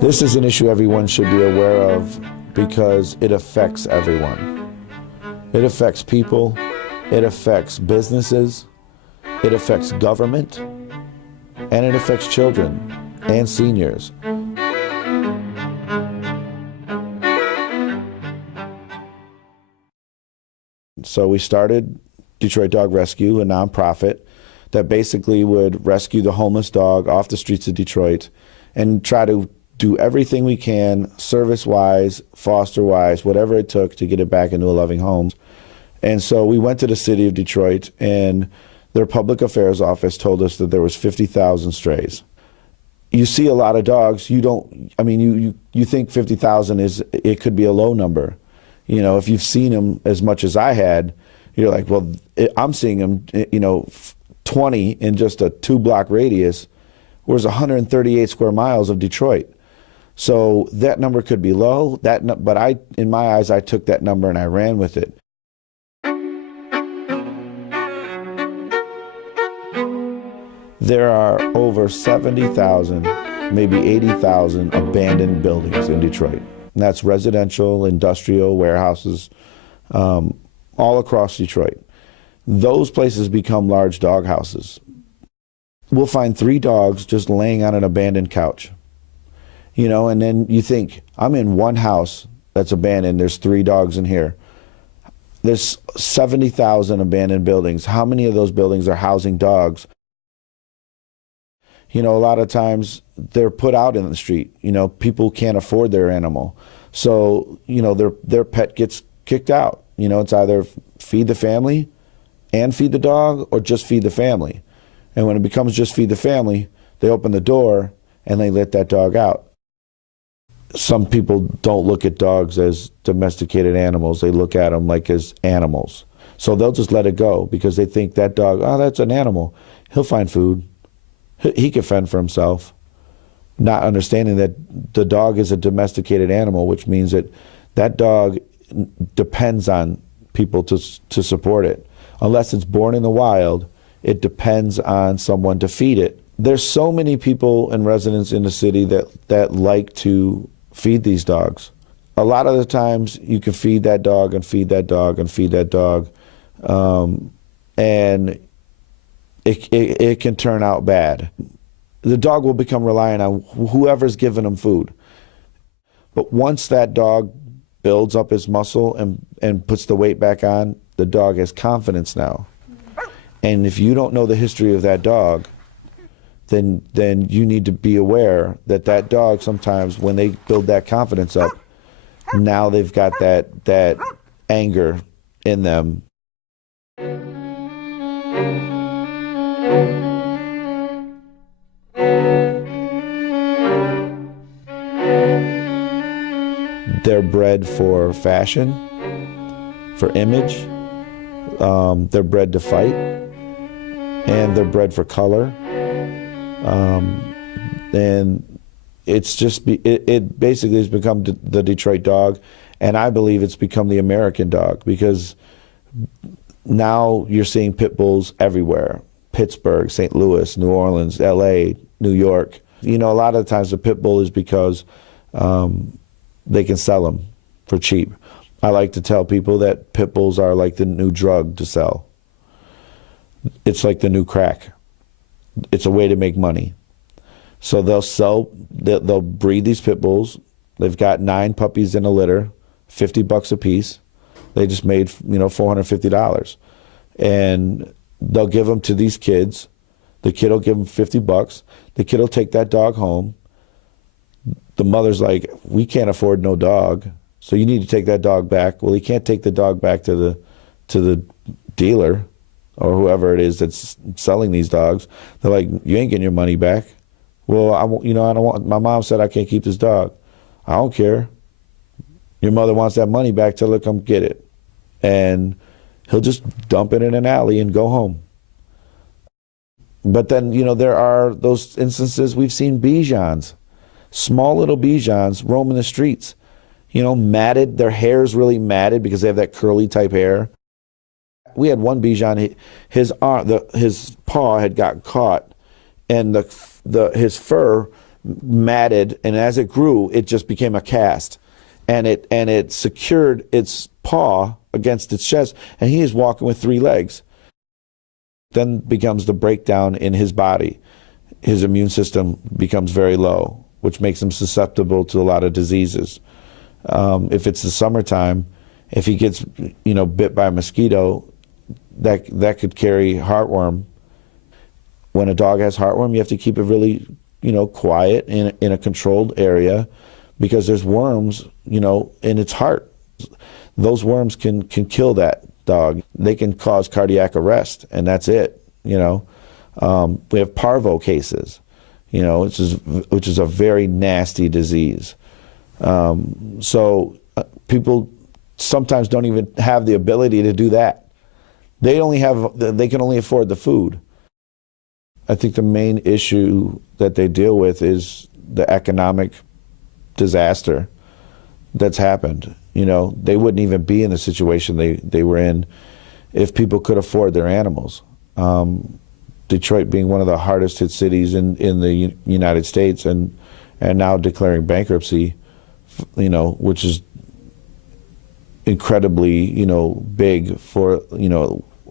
This is an issue everyone should be aware of because it affects everyone. It affects people, it affects businesses, it affects government, and it affects children and seniors. So we started Detroit Dog Rescue, a nonprofit that basically would rescue the homeless dog off the streets of Detroit and try to do everything we can, service-wise, foster-wise, whatever it took to get it back into a loving home. And so we went to the city of Detroit, and their public affairs office told us that there was 50,000 strays. You see a lot of dogs, you think 50,000 it could be a low number. You know, if you've seen them as much as I had, you're like, well, I'm seeing them, 20 in just a 2-block radius, whereas 138 square miles of Detroit. So that number could be low, but in my eyes, I took that number and I ran with it. There are over 70,000, maybe 80,000 abandoned buildings in Detroit. And that's residential, industrial, warehouses, all across Detroit. Those places become large dog houses. We'll find 3 dogs just laying on an abandoned couch. And then you think, I'm in one house that's abandoned, there's 3 dogs in here. There's 70,000 abandoned buildings. How many of those buildings are housing dogs? A lot of times they're put out in the street. People can't afford their animal. So, their pet gets kicked out. It's either feed the family and feed the dog or just feed the family. And when it becomes just feed the family, they open the door and they let that dog out. Some people don't look at dogs as domesticated animals. They look at them like as animals. So they'll just let it go because they think that dog, oh, that's an animal. He'll find food. He can fend for himself. Not understanding that the dog is a domesticated animal, which means that dog depends on people to support it. Unless it's born in the wild, it depends on someone to feed it. There's so many people and residents in the city that like to feed these dogs. A lot of the times you can feed that dog and feed that dog and feed that dog, and it can turn out bad. The dog will become reliant on whoever's giving him food. But once that dog builds up his muscle and puts the weight back on, the dog has confidence now. And if you don't know the history of that dog, then you need to be aware that dog sometimes, when they build that confidence up, now they've got that anger in them. They're bred for fashion, for image, they're bred to fight, and they're bred for color. And it basically has become the Detroit dog, and I believe it's become the American dog because now you're seeing pit bulls everywhere. Pittsburgh, St. Louis, New Orleans, LA, New York. A lot of the times the pit bull is because they can sell them for cheap. I like to tell people that pit bulls are like the new drug to sell. It's like the new crack. It's a way to make money. So they'll breed these pit bulls. They've got 9 puppies in a litter, $50 a piece. They just made, $450. And they'll give them to these kids. The kid will give them $50. The kid will take that dog home. The mother's like, we can't afford no dog, so you need to take that dog back. Well, he can't take the dog back to the dealer or whoever it is that's selling these dogs. They're like, you ain't getting your money back. Well, I don't want. My mom said I can't keep this dog. I don't care. Your mother wants that money back. Tell her to come get it, and he'll just dump it in an alley and go home. But then there are those instances we've seen Bijans. Small little Bijans roaming the streets, matted. Their hair is really matted because they have that curly type hair. We had one Bichon, his paw had got caught, and his fur matted, and as it grew, it just became a cast, and it secured its paw against its chest, and he is walking with 3 legs. Then becomes the breakdown in his body. His immune system becomes very low, which makes him susceptible to a lot of diseases. If it's the summertime, if he gets, bit by a mosquito, that could carry heartworm. When a dog has heartworm, you have to keep it really, quiet in a controlled area, because there's worms, in its heart. Those worms can kill that dog. They can cause cardiac arrest, and that's it. We have parvo cases, which is a very nasty disease. So people sometimes don't even have the ability to do that. They can only afford the food. I think the main issue that they deal with is the economic disaster that's happened. They wouldn't even be in the situation they were in if people could afford their animals. Detroit being one of the hardest hit cities in the United States, and now declaring bankruptcy, which is incredibly, big for,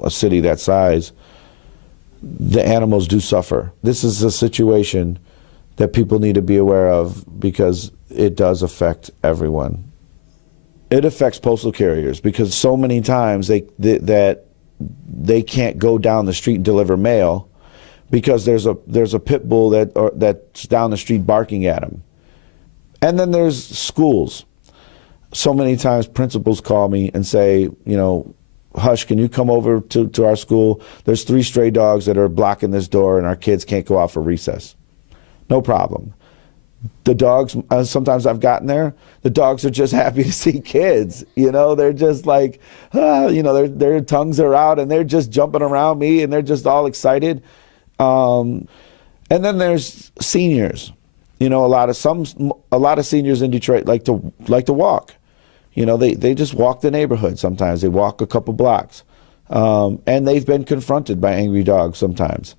a city that size. The animals do suffer. This is a situation that people need to be aware of, because it does affect everyone. It affects postal carriers, because so many times they can't go down the street and deliver mail because there's a pit bull that's down the street barking at them. And then there's schools. So many times principals call me and say, Hush, can you come over to our school? There's 3 stray dogs that are blocking this door, and our kids can't go out for recess. No problem. The dogs, sometimes I've gotten there, the dogs are just happy to see kids. They're just like, their tongues are out, and they're just jumping around me, and they're just all excited. And then there's seniors. A lot of seniors in Detroit like to walk. They just walk the neighborhood sometimes. They walk a couple blocks. And they've been confronted by angry dogs sometimes.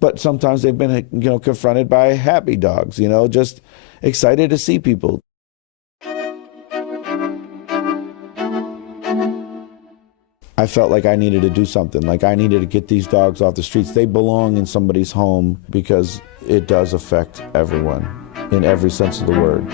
But sometimes they've been, confronted by happy dogs, just excited to see people. I felt like I needed to do something. Like I needed to get these dogs off the streets. They belong in somebody's home, because it does affect everyone in every sense of the word.